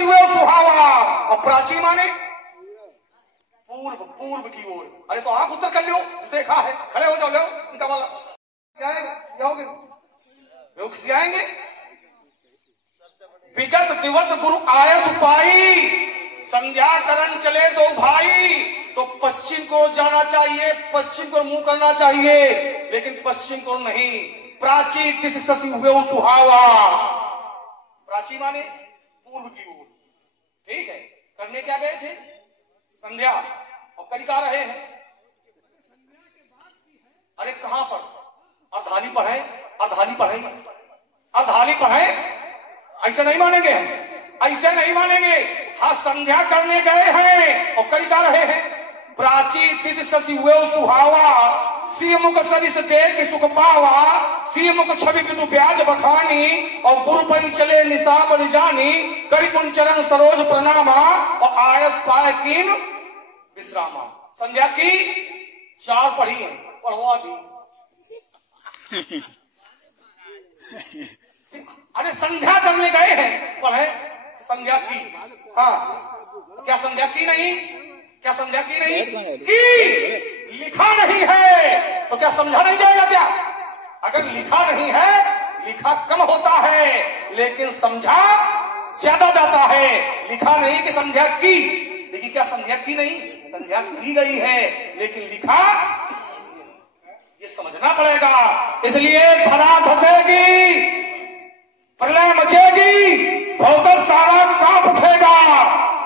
ससी हुए सुहावा। और प्राची माने पूर्व, पूर्व की ओर। अरे तो आप उत्तर कर लो, देखा है, खड़े हो जाओ, लो इनका वाला जाओगे, खिसियाएंगे। विगत दिवस गुरु आयस पाई, संध्या करन चले दो भाई। तो पश्चिम को जाना चाहिए, पश्चिम को मुंह करना चाहिए, लेकिन पश्चिम को नहीं। प्राची तिस ससी हुए सुहावा। प्राची माने पूर्व की ओर, ठीक है। करने क्या गए थे? संध्या। और कर क्या रहे हैं? अरे कहां पर? अर्धाली पढ़े, अर्धाली पढ़े, अर्धाली पढ़े। ऐसे नहीं मानेंगे, ऐसे नहीं मानेंगे। हाँ, संध्या करने गए हैं और कर क्या रहे हैं? प्राची तिस ससी हुए सुहावा, सी मुख सरिस देख सुख पावा। सी मुख छवि बिदु ब्याज बखानी, और गुरु पै चले निशा बन जानी। करि पुन चरण सरोज प्रणामा, और आयस पाए कीन विश्रामा। संध्या की 4 पढ़ी है, पढ़वा दी। अरे संध्या करने गए हैं, पढ़े संध्या की। हाँ, क्या संध्या की नहीं? क्या संध्या की नहीं की? लिखा नहीं है तो क्या समझा नहीं जाएगा क्या? अगर लिखा नहीं है, लिखा कम होता है लेकिन समझा ज्यादा जाता है। लिखा नहीं कि संध्या की, लेकिन क्या संध्या की नहीं? संध्या की गई है लेकिन लिखा, ये समझना पड़ेगा। इसलिए धरा धसेगी, प्रलय मचेगी, भौतर सारा कांप उठेगा।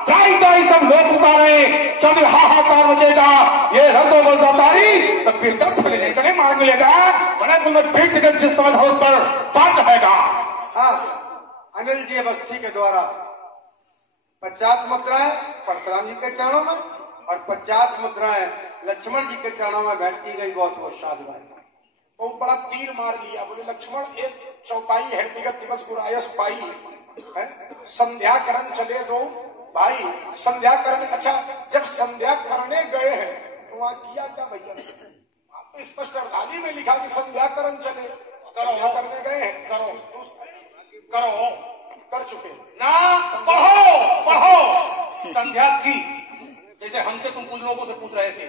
दाई दाई सब लोग पुकारे, चंद्र हाहाकार मचेगा। ये रंगो मजदारी सब फिर दस मिले कड़े मार मिलेगा। बने तुम पीठ के जिस समझ हो पर पांच रहेगा। हाँ, अनिल जी अवस्थी के द्वारा 50 मुद्राएं परशुराम जी के चरणों में और 50 मुद्राएं लक्ष्मण जी के चरणों में भेंट की गई। बहुत बहुत साधुवाद। बहुत बड़ा तीर मार लिया। बोले लक्ष्मण एक चौपाई है, विगत दिवस गुरु आयस पाई है, संध्या करन चले दो भाई। संध्या करने, अच्छा जब संध्या करने गए हैं तो वहां किया क्या भैया? तो स्पष्ट अर्धाली में लिखा कि संध्या करन चले, संध्या करने गए हैं। करो करो, कर चुके ना। पढ़ो पढ़ो संध्या की। जैसे हमसे तुम कुछ लोगों से पूछ रहे थे,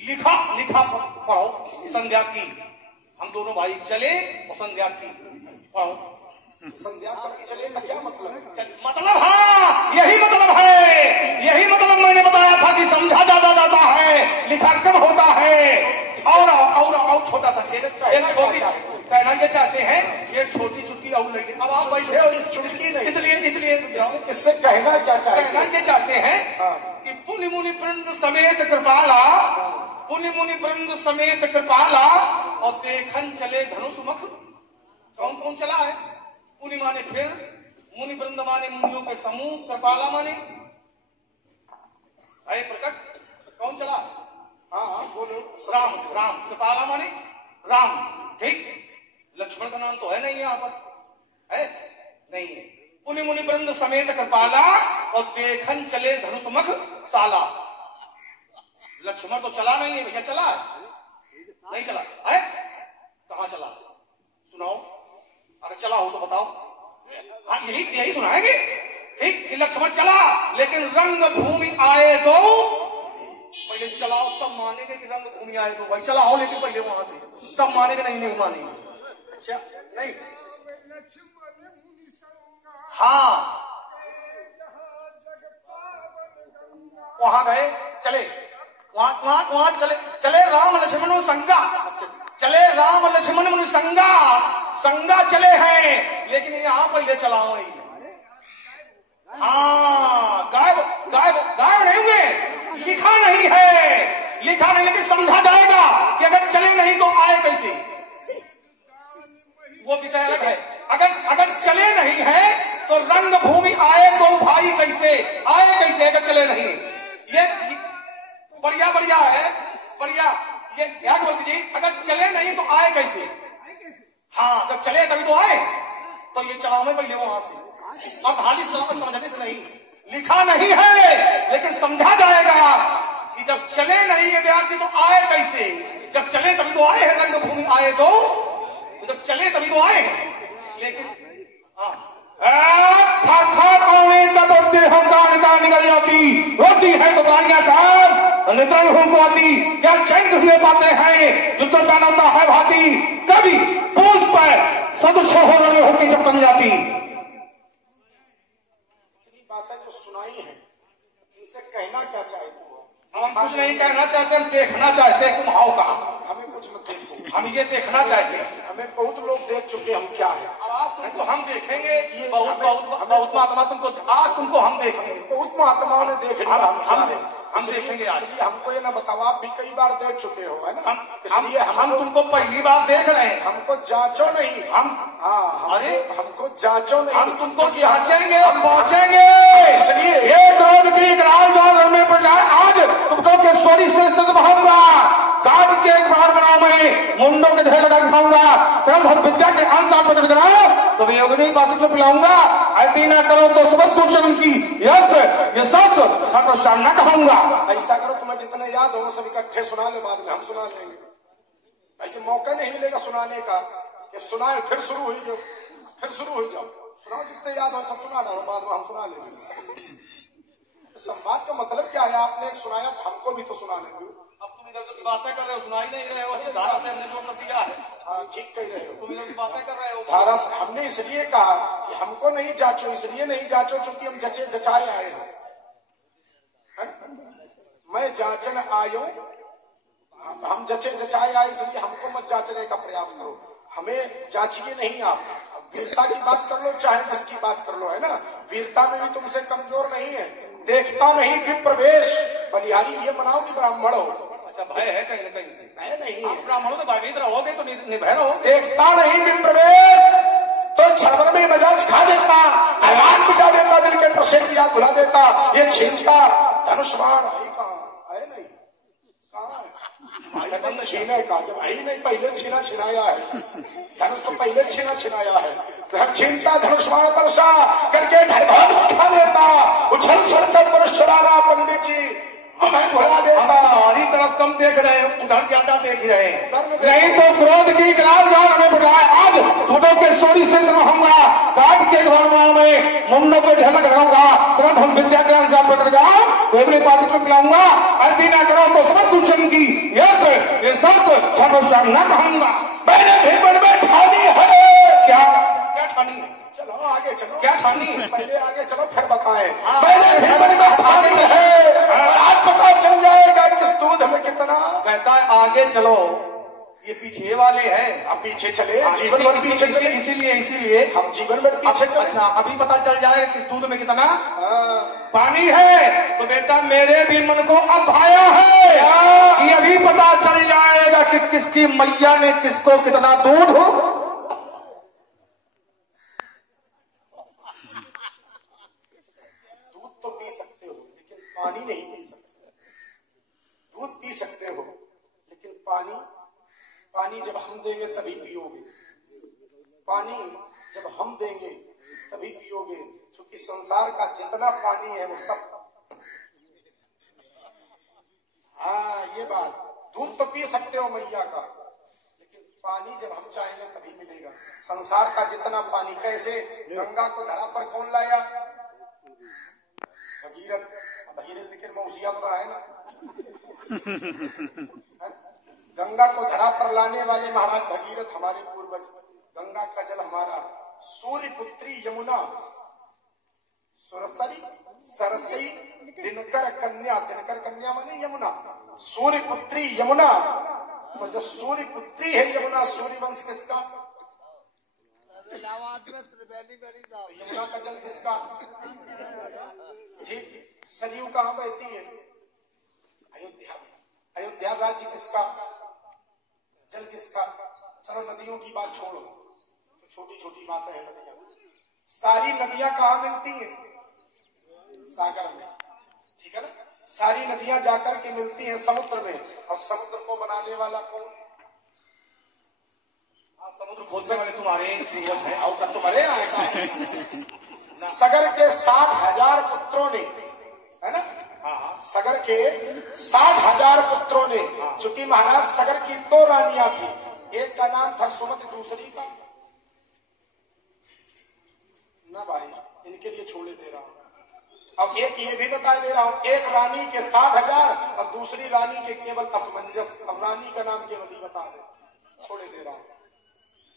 लिखा लिखा पढ़ो संध्या की। हम दोनों भाई चले और संध्या की पढ़ो। संध्या करने चले का क्या मतलब है? मतलब हाँ, यही मतलब है, यही मतलब मैंने बताया था कि समझा ज्यादा जाता है, लिखा कम होता है। और छोटा सा एक छोटी कहना ये चाहते हैं, एक छोटी चुटकी और लेंगे। अब आप बैठे हो, चुटकी नहीं, इसलिए इससे कहना क्या चाहते हैं? कहना ये चाहते हैं कि पुण्य मुनि वृंद समेत कृपाला, पुण्य मुनि वृंद समेत कृपाला, और देखन चले धनुष मुख। कौन कौन चला है? पुण्य माने फिर, मुनि वृंद माने मुनियों के समूह, कृपाला माने आए प्रकट। कौन चला? हाँ हाँ बोलो। राम, राम। कृपाला माने राम, ठीक। लक्ष्मण का नाम तो है नहीं यहाँ पर, है नहीं है। पुण्य मुनि वृंद समेत कृपाला, और देखन चले धनुष मुख साला। लक्ष्मण तो चला नहीं है भैया, चला है? नहीं चला है। कहाँ चला? सुनाओ। अगर चला हो तो बताओ। हाँ, यही सुनाएंगे, ठीक। लक्ष्मण चला लेकिन रंग भूमि आए तो पहले चलाओ, सब मानेंगे कि रंग भूमि आए तो भाई चलाओ, लेकिन पहले वहां से सब मानेंगे। नहीं मानेंगे। अच्छा नहीं, हाँ वहां गए, चले वहां चले राम लक्ष्मण संगा। चले राम लक्ष्मण मुनि संगा चले हैं, लेकिन यहाँ पहले चलाओ नहीं। हाँ, गायब नहीं हुए। लिखा नहीं है, लिखा नहीं, लेकिन समझा जाएगा कि अगर चले नहीं तो आए कैसे, वो विषय अलग है। अगर चले नहीं है तो रंग भूमि आए तो भाई कैसे आए, कैसे अगर चले नहीं। ये बढ़िया है, बढ़िया। ये क्या बोलती जी, अगर चले नहीं तो आए कैसे? हाँ, जब चले तभी तो आए। तो ये चलाओ में पहले वहां से, और धाली समझने से नहीं। लिखा नहीं है लेकिन समझा जाएगा कि जब चले नहीं है ब्याज तो आए कैसे। जब चले तभी तो आए हैं, रंग भूमि आए तो जब चले तभी तो आए हैं। लेकिन था कौने का डरते हमकार का निकल जाती होती है तो रानियां साहब निद्रण हमको आती क्या चैन हुए बातें हैं जो तो जानता है भाती कभी पूछ पर सदस्य होने में होती जब तन जाती। इतनी बातें जो सुनाई है इनसे कहना क्या चाहते हो? हम कुछ नहीं कहना चाहते, हम देखना चाहते हैं तुम आओ कहा। हमें कुछ मत देखो, हम ये देखना चाहते हैं। हमें बहुत लोग देख चुके हम क्या है। अब आज तुमको हम देखेंगे, बहुत महात्मा तुमको आज तुमको हम देखेंगे। बहुत महात्माओं ने देख लिया हम देखेंगे आज। इसलिए हमको ये ना बताओ, आप भी कई बार देख चुके हो है ना, इसलिए हम तुमको पहली बार देख रहे हैं। हमको जांचो नहीं, अरे हमको जांचो नहीं, हम तुमको जांचेंगे, हम पहुंचेंगे। इसलिए ये क्रोध की राज द्वार में बजाय आज तुमको के सोरी से सदभाऊंगा, काट के एक बार बनाओ में मुंडों के ढेर लगा दिखाऊंगा, सर्वधर्म विद्या के अंश प्रकट कराओ तो भी योगिनी पासिक में पिलाऊंगा। ऐसी ना करो तो सबक दूषण की ये शस्त्र छात्र सामना कहूंगा। ऐसा करो तुम्हें जितने याद हो सब इकट्ठे सुना ले, बाद में हम सुना लेंगे। ऐसे मौका नहीं मिलेगा सुनाने का कि सुनाए फिर शुरू हो जाओ, फिर शुरू हो जाओ। सुनाओ जितने याद हो सब सुना डालो, बाद में हम सुना लेंगे। संवाद का मतलब क्या है? आपने एक सुनाया तो हमको भी तो सुना लेंगे। अब तुम इधर की बातें कर रहे हो, सुना ही नहीं रहे हो। धारा से हमने जो कर दिया है। हाँ ठीक कह रहे हो, तुम इधर की बातें कर रहे हो। धारा से हमने इसलिए कहा कि हमको नहीं जांचो, इसलिए नहीं जांचो क्योंकि हम जचे जचाए आए हैं। मैं जांचन आयो, हम जचे जचाए आए, इसलिए हमको मत जांचने का प्रयास करो। हमें जांचिए नहीं आप। वीरता की बात कर लो चाहे जिसकी बात कर लो, है ना, वीरता में भी तुमसे कमजोर नहीं है। देखता नहीं विप्रवेश, बलिहारी ये मनाओ कि ब्राह्मण हो। अच्छा भय है कहीं न कहीं से? भय नहीं है, ब्राह्मणों तो भयभीत रहोगे तो निर्भय रहोगे। देखता नहीं विप्रवेश तो छड़वन में मजाज खा देता, अरमान मिटा देता, दिल के प्रसिद्ध याद भुला देता। ये छीनता धनुष्वाण आई कहाँ है? नहीं कहाँ है? छीने का जब आई नहीं, पहले छीना छिनाया है। धनुष तो पहले छीना है। छीनता धनुष्वाण परसा करके घर घर उठा देता, उछल उछल कर परस छुड़ाना पंडित जी हमें भुला देता। हमारी तरफ कम देख रहे हैं, उधर ज्यादा देख रहे हैं। नहीं तो क्रोध की ग्राल जाल हमें बढ़ाए आज छोटों के सोरी से रहूंगा, काट के घरवाओं में मुंडों को ढलक रहूंगा, तुरंत हम विद्या के अनुसार पकड़गा तो अपने पास में पिलाऊंगा। अर्दी ना करो तो सबक दूषण की ये सब छठो शाम ना कहूंगा। मैंने भी मन में ठानी है। क्या क्या ठानी है? चलो आगे चलो, क्या ठानी है? पहले आगे चलो फिर बताएं। मैंने भी मन में ठानी है, आज पता चल जाएगा किस दूध में कितना। कहता है आगे चलो, ये पीछे वाले हैं। आप पीछे चले, जीवन भर पीछे चले, इसीलिए हम जीवन भर पीछे चले। अच्छा अभी पता चल जाएगा किस दूध में कितना पानी है। तो बेटा मेरे भी मन को अब आया है कि अभी पता चल जाएगा कि किसकी मैया ने किसको कितना दूध हो। दूध तो पी सकते हो लेकिन पानी नहीं पी सकते। दूध पी सकते हो लेकिन पानी जब हम देंगे तभी पियोगे। पानी जब हम देंगे तभी पियोगे, क्योंकि संसार का जितना पानी है वो सब। हाँ ये बात, दूध तो पी सकते हो मैया का, लेकिन पानी जब हम चाहेंगे तभी मिलेगा। संसार का जितना पानी, कैसे गंगा को धरा पर कौन लाया? भगीरथ लेकिन मौसिया तो रहा है ना। गंगा को धरा पर लाने वाले महाराज भगीरथ हमारे पूर्वज। गंगा का जल हमारा, सूर्य पुत्री यमुना, सुरसरी सरसई दिनकर कन्या माने यमुना, सूर्य पुत्री यमुना। तो जब सूर्य पुत्री है यमुना, सूर्य वंश किसका? तो यमुना का जल किसका? ठीक, सरयू कहाँ बहती है? अयोध्या राज्य किसका? जल किसका? चलो नदियों की बात छोड़ो, तो छोटी छोटी बातें हैं नदियां। सारी नदियां कहाँ मिलती हैं? सागर में, ठीक है ना। सारी नदियां जाकर के मिलती हैं समुद्र में, और समुद्र को बनाने वाला कौन? समुद्र खोदने वाले तुम्हारे आएगा। सगर के 60,000 पुत्रों ने, है ना, सगर के 60,000 पुत्रों ने, चूंकि महाराज सगर की 2 रानियां थी, एक का नाम था सुमति, दूसरी का दे रहा हूं। अब एक ये भी बता दे रहा हूं, एक रानी के 60,000 और दूसरी रानी के केवल असमंजस। अब रानी का नाम केवल ही बता दे, छोड़े दे रहा हूं।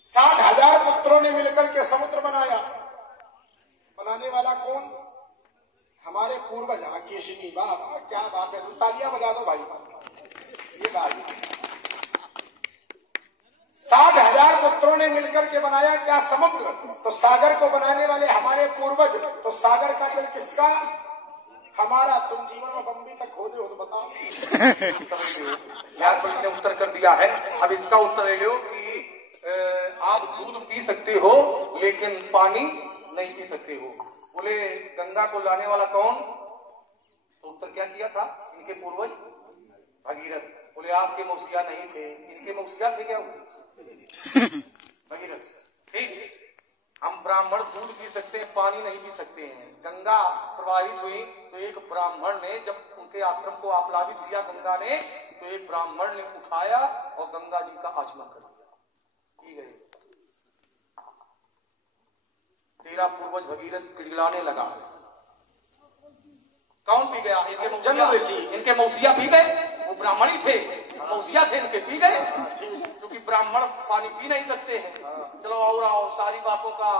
60,000 पुत्रों ने मिलकर के समुद्र बनाया। बनाने वाला कौन? हमारे पूर्वज। केशनी, वाह क्या बात है, तालियां बजा दो भाई। ये बात 60,000 पुत्रों ने मिलकर के बनाया क्या? समुद्र। तो सागर को बनाने वाले हमारे पूर्वज। तो सागर का जल किसका? हमारा। तुम जीवन में बम्बी तक खोदे हो तो बताओ। ने उत्तर कर दिया है। अब इसका उत्तर ले लो कि आप दूध पी सकते हो लेकिन पानी नहीं पी सकते हो। बोले गंगा को लाने वाला कौन? तो उत्तर क्या किया था? इनके पूर्वज भगीरथ। बोले आपके मौसिया नहीं थे, इनके मौसिया थे क्या? भगीरथ। ठीक, हम ब्राह्मण दूध पी सकते हैं, पानी नहीं पी सकते हैं। गंगा प्रवाहित हुई तो एक ब्राह्मण ने, जब उनके आश्रम को आप्लावित किया गंगा ने, तो एक ब्राह्मण ने उठाया और गंगा जी का आचमन कर दिया। तेरा पूर्वज भगीरथ गिड़गिड़ाने लगा। कौन पी गया? इनके मौसिया पी गए। वो ब्राह्मण ही थे, मौसिया थे, इनके पी गए। क्योंकि ब्राह्मण पानी पी नहीं सकते हैं। चलो और आओ, सारी बातों का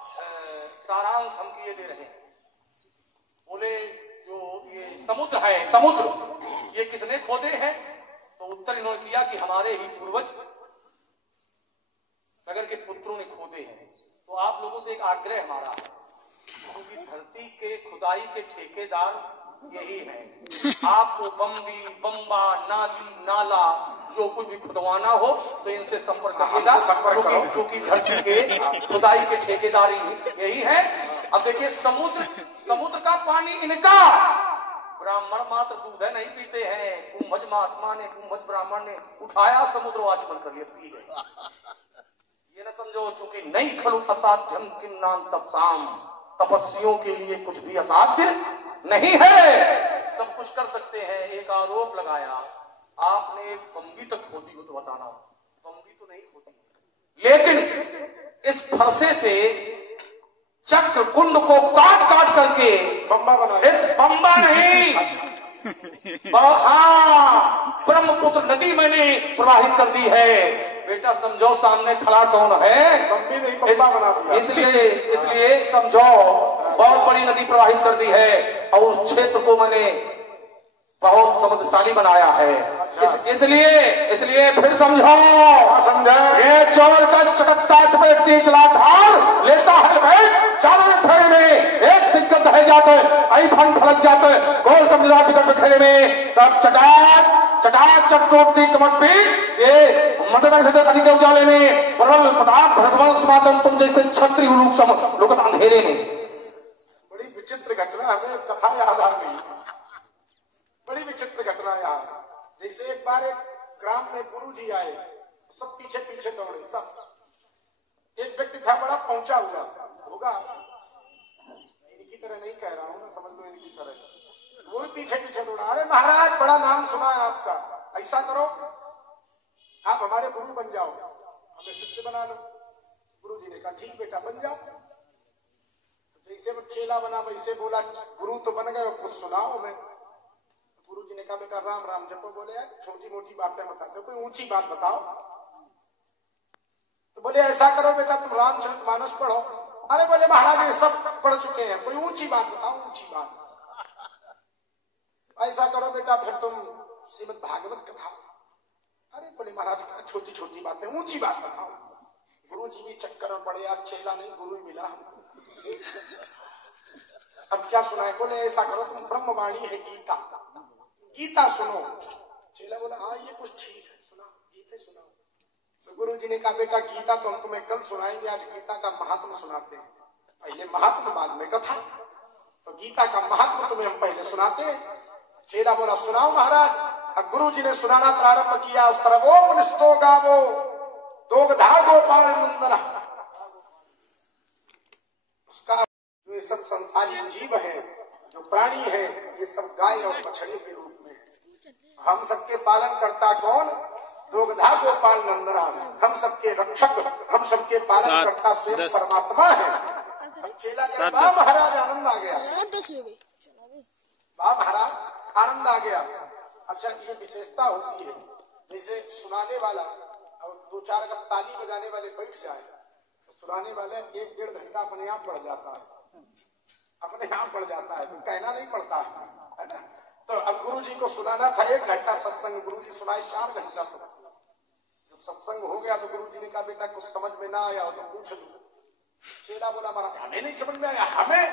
सारांश हम किए दे रहे हैं। बोले जो ये समुद्र है, समुद्र ये किसने खोदे हैं? तो उत्तर इन्होंने किया कि हमारे ही पूर्वज सगर के पुत्रों ने खोदे हैं। तो आप लोगों से एक आग्रह हमारा है, क्योंकि धरती के खुदाई के ठेकेदार यही है। आपको बम्बी, बम्बा, नाली, नाला जो कुछ भी खुदवाना हो तो इनसे संपर्क करिएगा, क्योंकि धरती के खुदाई के ठेकेदार यही है। अब देखिए, समुद्र का पानी इनका। ब्राह्मण मात्र दूध है नहीं पीते हैं। कुंभज महात्मा ने, कुंभज ब्राह्मण ने उठाया, समुद्र आचमन कर लिया, पी गए। ये न समझो चूंकि नहीं खलु असाध्यम किन्नाम तपसाम, तपस्वियों के लिए कुछ भी असाध्य नहीं है, सब कुछ कर सकते हैं। एक आरोप लगाया, आपने एक बम्बी तक खोदी हो तो बताना। बम्बी तो नहीं खोदी, लेकिन इस फरसे से चक्र कुंड को काट काट करके बम्बा बनाया। बम्बा नहीं, हाँ, ब्रह्मपुत्र नदी मैंने प्रवाहित कर दी है। बेटा समझो सामने खड़ा कौन है? बम्बी नहीं, बम्बा बना दिया। इसलिए समझो बहुत बड़ी नदी प्रवाहित कर दी है और उस क्षेत्र को मैंने बहुत समृद्धशाली बनाया है। इसलिए फिर समझो, ये चोर का चटकता चपेटती चला धार लेता है, चारों फेरे में एक दिक्कत है जाते, आई फन फलक जाते, गोल समझा टिकट खेले में, तब चटाक टूटती कमट भी ये मदन से उजाले में परल प्रताप भगवान समातन तुम जैसे क्षत्रिय लोग अंधेरे में। बड़ी विचित्र घटना हमें कथा याद आ गई। बड़ी विचित्र घटना यार। जैसे एक बार एक ग्राम में गुरु जी आए, सब पीछे पीछे दौड़े। सब एक व्यक्ति था बड़ा पहुंचा हुआ होगा, इनकी तरह नहीं कह रहा हूं, समझ लो इनकी तरह। वो भी पीछे पीछे दौड़ा। अरे महाराज बड़ा नाम सुना है आपका, ऐसा करो आप हमारे गुरु बन जाओ, हमें शिष्य बना लो। गुरु जी ने कहा ठीक बेटा बन जाओ। जैसे वो चेला बना वैसे बोला, गुरु तो बन गए, कुछ सुनाओ मैं। गुरु जी ने कहा बेटा राम राम जपो। बोले यार छोटी मोटी बातें बताते, कोई ऊंची बात बताओ। तो बोले ऐसा करो बेटा तुम रामचरितमानस पढ़ो। अरे बोले महाराज ये सब पढ़ चुके हैं, कोई ऊंची बात बताओ, ऊंची बात। ऐसा करो बेटा फिर तुम श्रीमद् भागवत कथा। अरे बोले महाराज छोटी छोटी बातें, ऊंची बात बताओ। गुरु जी भी चक्कर में पड़े, यार चेला नहीं गुरु ही मिला। अब क्या सुनाए? बोले ऐसा करो तुम ब्रह्मवाणी है गीता, गीता सुनो। चेला बोला हाँ ये कुछ ठीक है, सुना गीते सुनाओ। तो गुरु जी ने कहा बेटा गीता तो हम तुम्हें कल सुनाएंगे, आज गीता का महात्म सुनाते हैं। पहले महात्म बाद में कथा। तो गीता का महात्म तुम्हें हम पहले सुनाते हैं। चेला बोला सुनाओ महाराज। अब गुरु जी ने सुनाना प्रारंभ किया। सर्वो निस्तो गावो दोगधा गोपाल नंदन। उसका जो ये सब संसारी जीव है, जो प्राणी है, ये सब गाय और बछड़े के रूप में है। हम सबके पालन करता कौन? दोगधा गोपाल नंदना। हम सबके रक्षक, हम सबके पालन करता स्वयं परमात्मा है। चेला के वाह महाराज आनंद आ गया, 10 हो गई। वाह महाराज आनंद आ गया। अच्छा ये विशेषता होती है, जैसे सुनाने वाला और 2-4 अगर ताली बजाने वाले बैठ जाए तो सुनाने वाले 1-1.5 घंटा अपने आप बढ़ जाता है, अपने आप बढ़ जाता है, तो कहना नहीं पड़ता है ना। तो अब गुरु जी को सुनाना था 1 घंटा सत्संग, गुरु जी सुनाए 4 घंटा सत्संग। जब सत्संग हो गया तो गुरु जी ने कहा बेटा कुछ समझ में ना आया हो तो पूछ लो। चेला बोला महाराज हमें नहीं समझ में आया, हमें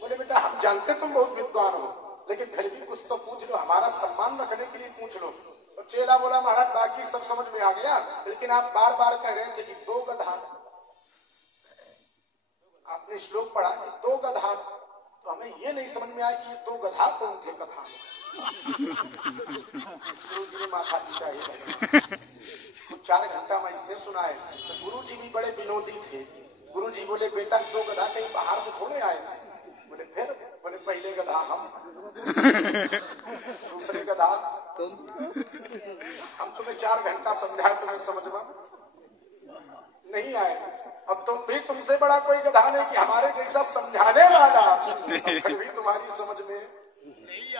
बोले बेटा हम जानते तुम बहुत विद्वान हो, लेकिन फिर भी कुछ तो पूछ लो, हमारा सम्मान रखने के लिए पूछ लो। तो चेला बोला महाराज बाकी सब समझ में आ गया, लेकिन आप बार बार कह रहे थे कि 2 गधा, आपने श्लोक पढ़ा कि 2 गधा, तो हमें ये नहीं समझ में आया कि ये 2 गधा कौन थे कथा में। गुरु जी ने माथा पीटा है, 4 घंटा में इसे सुनाए। तो गुरु जी भी बड़े विनोदी थे। गुरु जी बोले बेटा 2 गधा कहीं बाहर से थोड़े आए, बोले फिर, बोले पहले गधा हम, दूसरे गधा हम तुम्हें 4 घंटा समझाए, तुम्हें समझ में नहीं आए। अब तुम भी तुमसे बड़ा कोई गधा नहीं कि हमारे जैसा समझाने वाला, फिर भी तुम्हारी समझ में।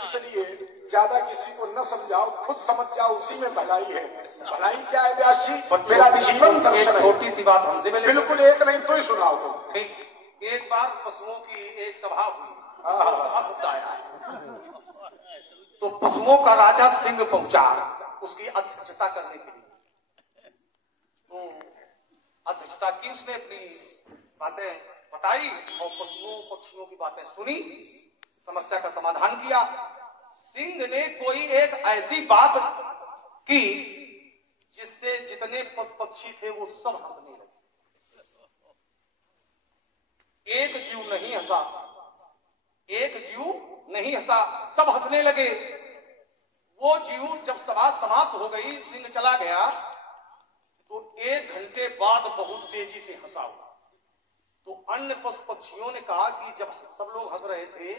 इसलिए ज्यादा किसी को न समझाओ, खुद समझ जाओ, उसी में भलाई है। भलाई क्या है व्यास जी? मेरा जीवन दर्शन। छोटी सी बात हमसे बिल्कुल एक नहीं तो ही सुनाओ तुम। ठीक, एक बार पशुओं की एक सभा हुई, बहुत आया है, तो पशुओं का राजा सिंह पहुंचा उसकी अध्यक्षता करने के लिए। तो अध्यक्षता की, उसने अपनी बातें बताई और पशुओं पक्षियों की बातें सुनी, समस्या का समाधान किया। सिंह ने कोई एक ऐसी बात की जिससे जितने पशु पक्षी थे वो सब हंसने लगे। एक जीव नहीं हंसा, एक जीव नहीं हंसा, सब हंसने लगे। वो जीव जब सभा समाप्त हो गई, सिंह चला गया, तो 1 घंटे बाद बहुत तेजी से हंसा हुआ। तो अन्य पशु पक्षियों ने कहा कि जब सब लोग हंस रहे थे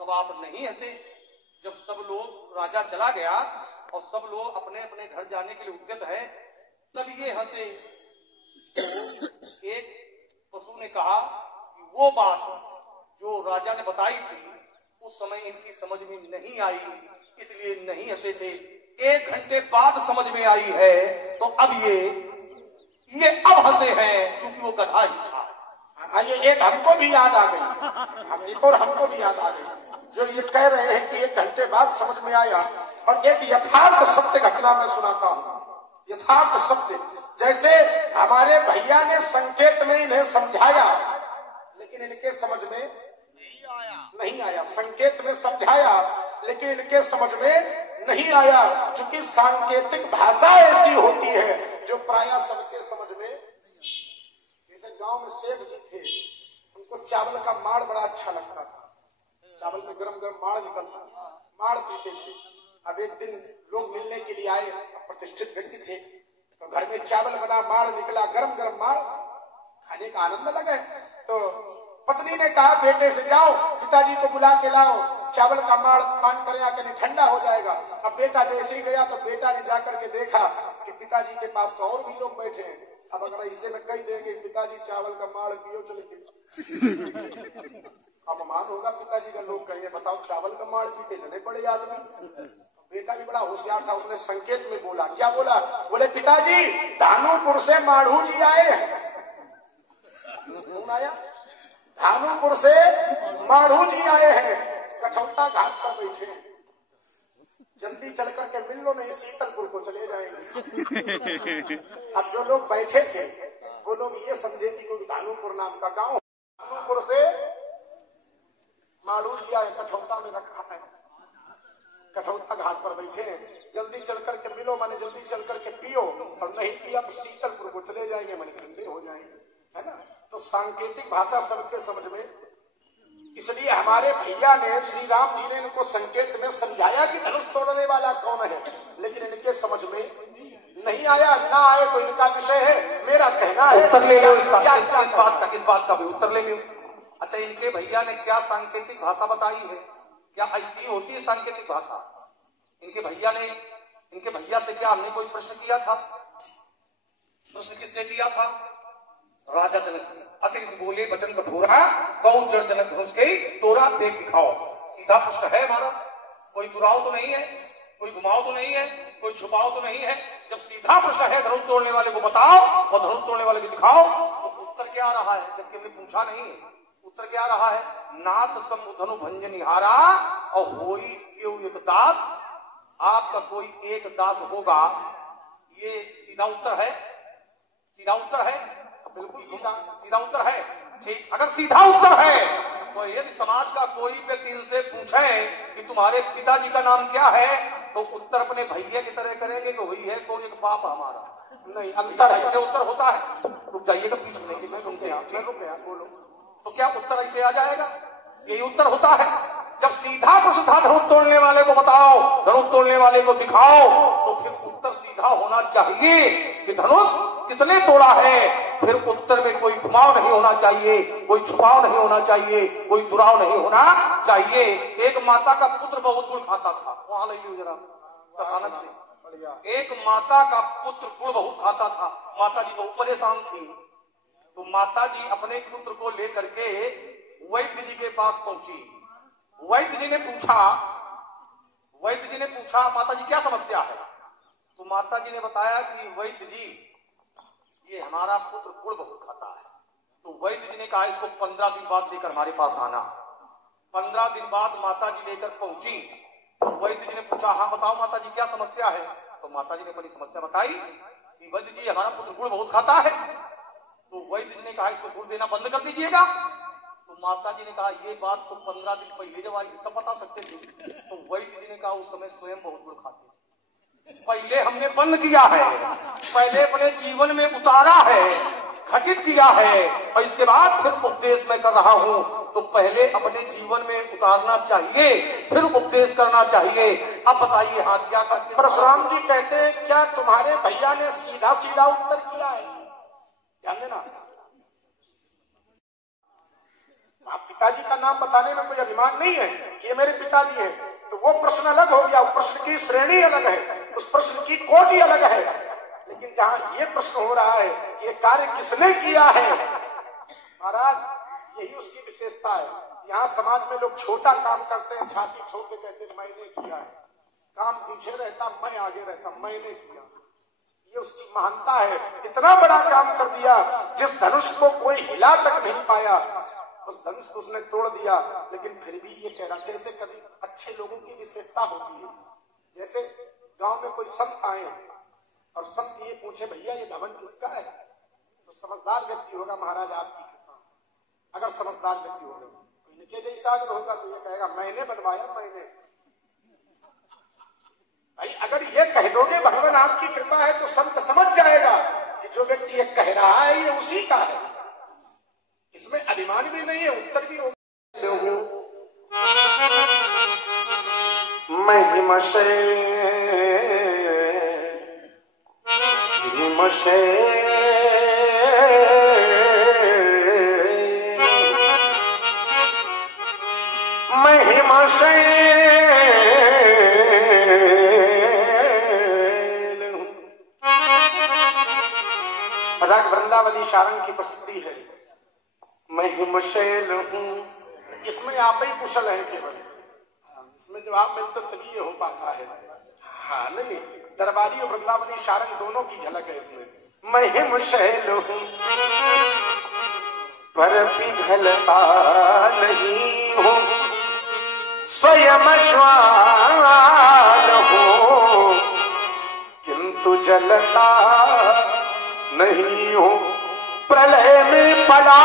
तब आप नहीं हंसे, जब सब लोग, राजा चला गया और सब लोग अपने अपने घर जाने के लिए उद्यत है, तब ये हंसे। एक पशु ने कहा कि वो बात जो राजा ने बताई थी उस समय इनकी समझ में नहीं आई, इसलिए नहीं हंसे थे। 1 घंटे बाद समझ में आई है, तो अब ये अब हंसे हैं क्योंकि वो गधा ही था। ये एक हमको भी याद आ गई, एक और हमको भी याद आ गई, जो ये कह रहे हैं कि 1 घंटे बाद समझ में आया। और एक यथार्थ सत्य घटना मैं सुनाता हूँ, यथार्थ सत्य। जैसे हमारे भैया ने संकेत में इन्हें समझाया, लेकिन इनके समझ में नहीं आया। संकेत में समझाया, लेकिन इनके समझ में नहीं आया, क्योंकि सांकेतिक भाषा ऐसी होती है जो प्रायः सबके समझ में। जैसे गांव में सेठ जी थे, उनको चावल का माड़ बड़ा अच्छा लगता था, चावल में गरम गरम माड़ निकलता, माड़ पीते थे। अब एक दिन लोग मिलने के लिए आए, प्रतिष्ठित व्यक्ति थे, तो घर में चावल बना, माड़ निकला, गरम गरम माड़, खाने का आनंद लगा। तो पत्नी ने कहा बेटे से जाओ पिताजी को बुला के लाओ, चावल का माड़ पान करें आके नहीं ठंडा हो जाएगा। अब बेटा जैसे ही गया तो बेटा ने जाकर के देखा कि पिताजी के पास तो और भी लोग बैठे हैं। अब अगर इसे में कही देंगे पिताजी चावल का माड़ पियो चले के अपमान होगा पिताजी का। लोग कहेंगे बताओ चावल का माड़ पीते इतने बड़े आदमी। बेटा भी बड़ा होशियार था, उसने संकेत में बोला। क्या बोला? बोले पिताजी धानुपुर से माढ़ू जी आए हैं। कौन आया? धानुपुर से माढ़ू जी आए हैं, कठौता घाट पर बैठे हैं, जल्दी चल करके मिल लो नहीं शीतलपुर को चले जाएंगे। अब जो लोग बैठे थे वो लोग ये समझे कि कोई धानुपुर नाम का गांव, धानुपुर से माढ़ू जी आए, कठौता में रखा है, कठौता घाट पर बैठे हैं, जल्दी चल करके मिलो माने जल्दी चल करके पियो, और नहीं पिया तो शीतलपुर को चले जाएंगे माने ठंडे हो जाएंगे, है ना। तो सांकेतिक भाषा सबके समझ में, इसलिए हमारे भैया ने, श्री राम जी ने इनको संकेत में समझाया कि धनुष तोड़ने वाला कौन है, लेकिन इनके समझ में नहीं आया। ना आए तो इनका विषय है, मेरा कहना है उत्तर ले लो इस बात का भी उत्तर ले लो। अच्छा, इनके भैया ने क्या सांकेतिक भाषा बताई है? क्या ऐसी होती है सांकेतिक भाषा? इनके भैया से क्या हमने कोई प्रश्न किया था? प्रश्न किससे किया था? राजा जनक से अतिरिक्त बोले वचन कठोरा, कौन जड़ जनक धनुष के तोरा देख दिखाओ। सीधा प्रश्न है हमारा, कोई दुराव तो नहीं है, कोई घुमाव तो नहीं है, कोई छुपाव तो नहीं है। जब सीधा प्रश्न है धनुष तोड़ने वाले को बताओ और धनुष तोड़ने वाले को दिखाओ, तो उत्तर क्या रहा है? जबकि हमने पूछा नहीं है, उत्तर क्या रहा है? नाथ समुधनु भंजनिहारा और होई केउ एक दास, आपका कोई एक दास होगा। ये सीधा उत्तर है, सीधा उत्तर है, बिल्कुल सीधा उत्तर है। ठीक, अगर सीधा उत्तर है तो यदि समाज का कोई व्यक्ति इनसे पूछे कि तुम्हारे पिताजी का नाम क्या है, तो उत्तर अपने भैया की तरह करेंगे कि वही है कोई एक बाप हमारा। नहीं, अंतर ऐसे उत्तर होता है। रुक जाइएगा, पीछे नहीं, मैं रुक गया, बोलो। तो क्या उत्तर ऐसे आ जाएगा? यही उत्तर होता है। जब सीधा प्रश्न था धनुष तोड़ने वाले को बताओ, धनुष तोड़ने वाले को दिखाओ, तो फिर उत्तर सीधा होना चाहिए कि धनुष किसने तोड़ा है। फिर उत्तर में कोई घुमाव नहीं होना चाहिए, कोई छुपाव नहीं होना चाहिए, कोई दुराव नहीं होना चाहिए। एक माता का पुत्र बहुत गुड़ खाता था, वहां ले लो जरा कथानक से। एक माता का पुत्र गुड़ बहुत खाता था, माता जी बहुत परेशान थी। तो माता जी अपने पुत्र को लेकर के वैद्य जी के पास पहुंची। वैद्य जी ने पूछा माता जी क्या समस्या है? तो माता जी ने बताया कि वैद्य जी ये हमारा पुत्र गुड़ बहुत खाता है। तो वैद्य जी ने कहा इसको 15 दिन बाद लेकर हमारे पास आना। 15 दिन बाद माता जी लेकर पहुंची। तो वैद्य जी ने पूछा हाँ बताओ माता जी क्या समस्या है? तो माता जी ने अपनी समस्या बताई कि वैद्य जी हमारा पुत्र गुड़ बहुत खाता है। तो वैद्य जी ने कहा इसको गुड़ देना बंद कर दीजिएगा। तो माता जी ने कहा ये बात तो 15 दिन पहले जब आई तब बता सकते थे। तो वैद्य जी ने कहा उस समय स्वयं बहुत गुड़ खाते थे, पहले हमने बंद किया है, पहले अपने जीवन में उतारा है, घटित किया है, और इसके बाद फिर उपदेश मैं कर रहा हूं। तो पहले अपने जीवन में उतारना चाहिए, फिर उपदेश करना चाहिए। अब बताइए हाथ क्या करते? परशुराम जी कहते हैं क्या तुम्हारे भैया ने सीधा सीधा उत्तर किया है? ध्यान देना, आप पिताजी का नाम बताने में कोई अभिमान नहीं है कि ये मेरे पिताजी हैं, तो वो प्रश्न अलग हो गया, प्रश्न की श्रेणी अलग है, उस प्रश्न की कोटि अलग है। लेकिन जहां ये प्रश्न हो रहा है कि ये कार्य किसने किया है, महाराज यही उसकी विशेषता है। यहाँ समाज में लोग छोटा काम करते हैं, छाती छोड़ के कहते हैं मैंने किया है, काम पीछे रहता, मैं आगे रहता, मैंने किया। ये उसकी महानता है। इतना बड़ा काम कर दिया, जिस धनुष को कोई हिला तक नहीं पाया, उस धनुष को उसने तोड़ दिया। लेकिन फिर भी ये कह रहा, जैसे कभी अच्छे लोगों की विशेषता होती है, जैसे गांव में कोई संत आए और संत ये पूछे भैया ये भवन किसका है, तो समझदार व्यक्ति होगा महाराज आपकी कृपा। अगर समझदार व्यक्ति होगा, कोई निके जैसा अगर होगा तो ये कहेगा मैंने बनवाया, मैंने। भाई अगर ये कह दोगे भगवान आपकी कृपा है, तो संत समझ जाएगा कि जो व्यक्ति ये कह रहा है ये उसी का है, इसमें अभिमान भी नहीं है, उत्तर भी होगा। महिमशे राग वृंदावनी सारंग की प्रसिद्धि है। महिमशैल हूँ, इसमें आप ही कुशल है केवल, इसमें जब आप मिलते तभी ये हो पाता है। हाँ नहीं, दरबारी और वृंदावनी सारंग दोनों की झलक है इसमें। महिमशैल हूँ पर पिघलता नहीं हूँ, स्वयं ज्वाल हूँ किंतु जलता नहीं हूँ, प्रलय में पड़ा